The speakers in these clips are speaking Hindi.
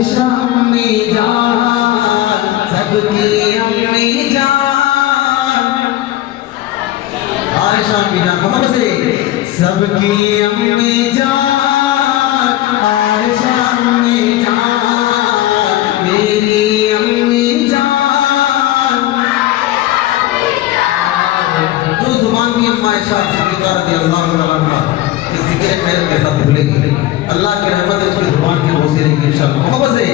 आयशा अम्मी जान, सबकी अम्मी जान, आयशा अम्मी जान मोहब्बत से सबकी अम्मी जान, आयशा अम्मी जान, मेरी अम्मी जान। जो जुबान की अम्मा आयशा सिद्दीक़ा रज़ियल्लाहु तआला अन्हा जिक्र खैर के साथ भूलेगी, अल्लाह की रहमत है उसकी जुबान की रोज़ी रहेगी इंशाअल्लाह। मोहब्बत से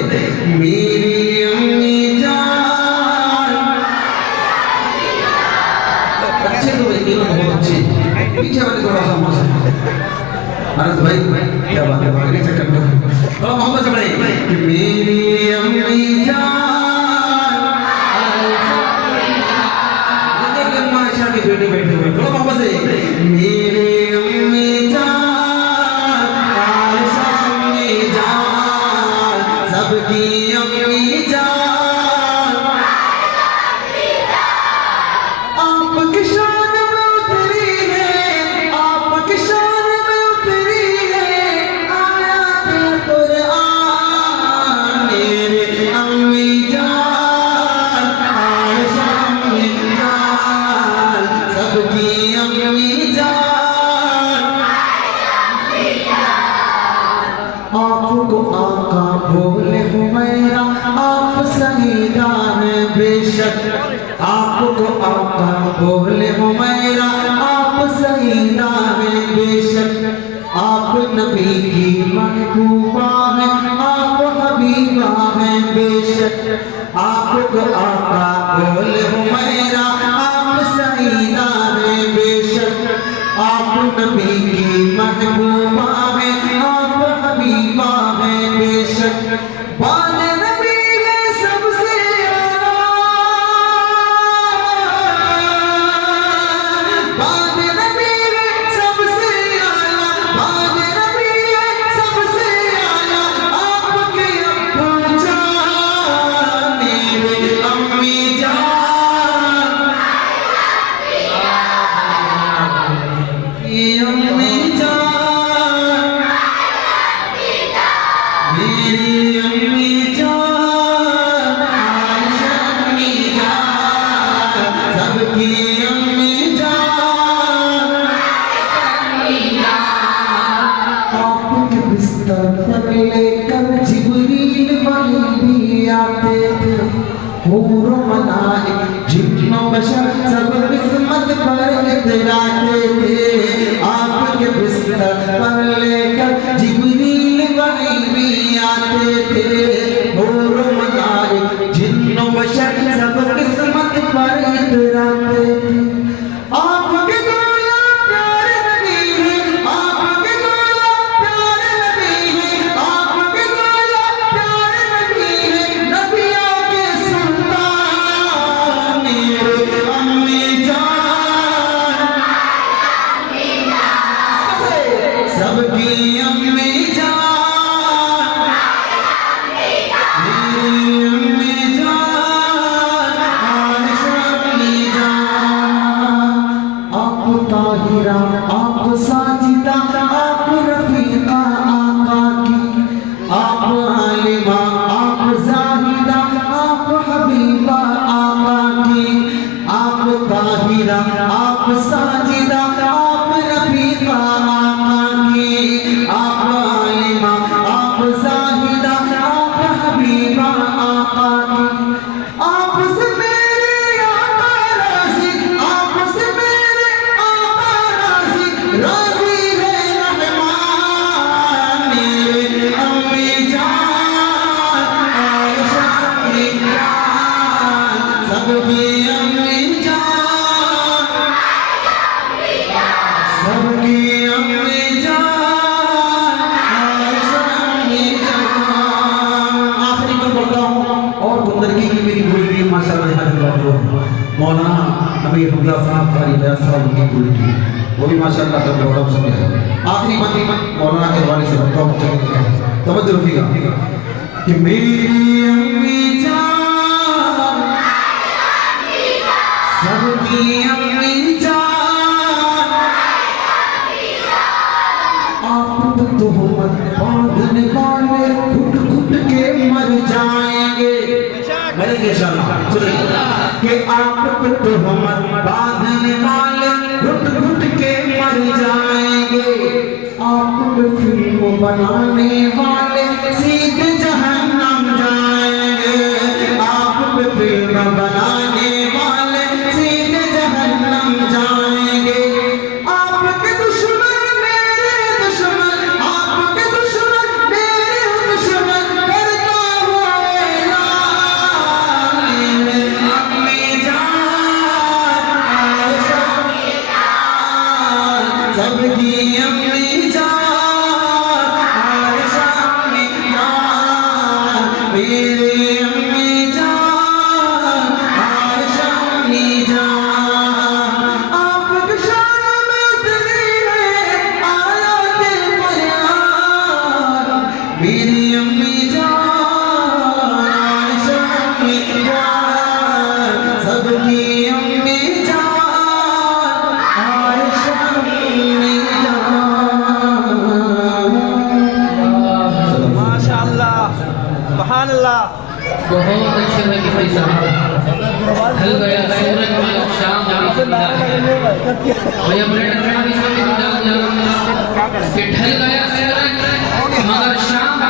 मेरी अम्मी जान, अच्छे तो भाई तीनों बहुत अच्छे, पीछे वाले थोड़ा सा मौसम अरज भाई क्या बात है, आगे चक्कर में थोड़ा मोहब्बत से पढ़े कि मेरी अम्मी जान, देखिए अम्मा आयशा की बेटी बैठे हुए, थोड़ा मोहब्बत से मेरी अम्मी जान, आयशा अम्मी जान, सबकी अम्मी जान, आपकी शान में उतरी है, आपकी शान में उतरी है आयत कुरान। मेरे अम्मी जान, आयशा अम्मी जान, सबकी अम्मी जान। आपको आका बोले हुमैरा, आप सहीदा हैं बेशक, आपको आका बोले हुमैरा, आप सहीदा हैं बेशक, आप नबी की महबूबा हैं, आप हबीबा हैं बेशक, आपको आका बोले हुमैरा, आप सहीदा हैं बेशक, आप नबी की महबूबा हैं, आप हबीबा हैं बेशक, बाद नबी में सबसे आला, बाद नबी में सबसे आला, बाद नबी में सबसे आला, आपके अब्बू जान, मेरे अम्मी जान, ये अम्मी जान, मेरी अम्मी जान, आयशा अम्मी जान, सबकी अम्मी जान। आपके बिस्तर पर लेकर जिब्रील वहीं भी आते थे, हूर मलाइक जिन्न बशर सब किस्मत पर इतराते थे, आपके बिस्तर पर लेकर जिब्रील वहीं भी आते थे, हूर मलाइक जिन्न बशर सब किस्मत पर इतराते थे। आपके गोला प्यार नबी है, आपके गोला प्यार नबी है, आपके गोला प्यार नबी है, नबियों के सुल्तान, मेरे अम्मी जान, सबकी अम्मी जान, मेरी अम्मी जान, आयशा अम्मी जान। आप ताहिरा, आप साजिदा, आप रफीका आका की, आप आलिमा, आप जाहिदा, आप हबीबा आका की, आप ताहिरा, आप साजिदा, आप रफीका आका की, आप आलिमा, आप जाहिदा, आप हबीबा आका की, आपसे मेरे आका राज़ी, आपसे मेरे आका राज़ी, राज़ी है रहमान, मेरे अम्मी जान, आयशा अम्मी जान, सबकी अम्मी जान, सबकी अम्मी जान, आयशा अम्मी जान। आखिरी पर पढ़ता हूँ और बुंदरगी की मेरी बुलंदी माशाअल्लाह यहाँ पे बात हो, मौलाना अमीर हमजा साहब कारी बयास साहब की बुलंदी वो भी माशाअल्लाह का प्रोग्राम सब है। आखिरी बात मौलाना के हवाले से बताता हूँ, चलिए तवज्जो रखिएगा कि मेरी अम्मी जान, सबकी अम्मी जान, आप तो तोहमत बांधने वाले घुट घुट के मर हुसैन के शान सुनिए कि आप तो हम बांधने वाले घुट घुट के मर जाएंगे, आप फिल्म बनाने वाले सीधे जहन्नम जाएंगे, आप फिल्म बनाने वाले सीधे जहन्नम जाएंगे, आपके दुश्मन मेरे दुश्मन, आपके दुश्मन मेरे दुश्मन, करता हुआ ऐलान मेरे अम्मी जान आयशा सबकी अम्मी जान आयशा अम्मी जान, मेरे अम्मी जान आयशा अम्मी जान, आपकी शान में उतरी है आयत कुरान, मेरी अम्मी जान आयशा अम्मी जान सबकी अम्मी जान आयशा अम्मी जान। माशाअल्लाह, सुभान अल्लाह। बहुत अच्छे लगे भाई साहब। ढल गया सूरज मगर शाम भैया बड़े टकरा भी सामने कि ढल गया सूरज मगर शाम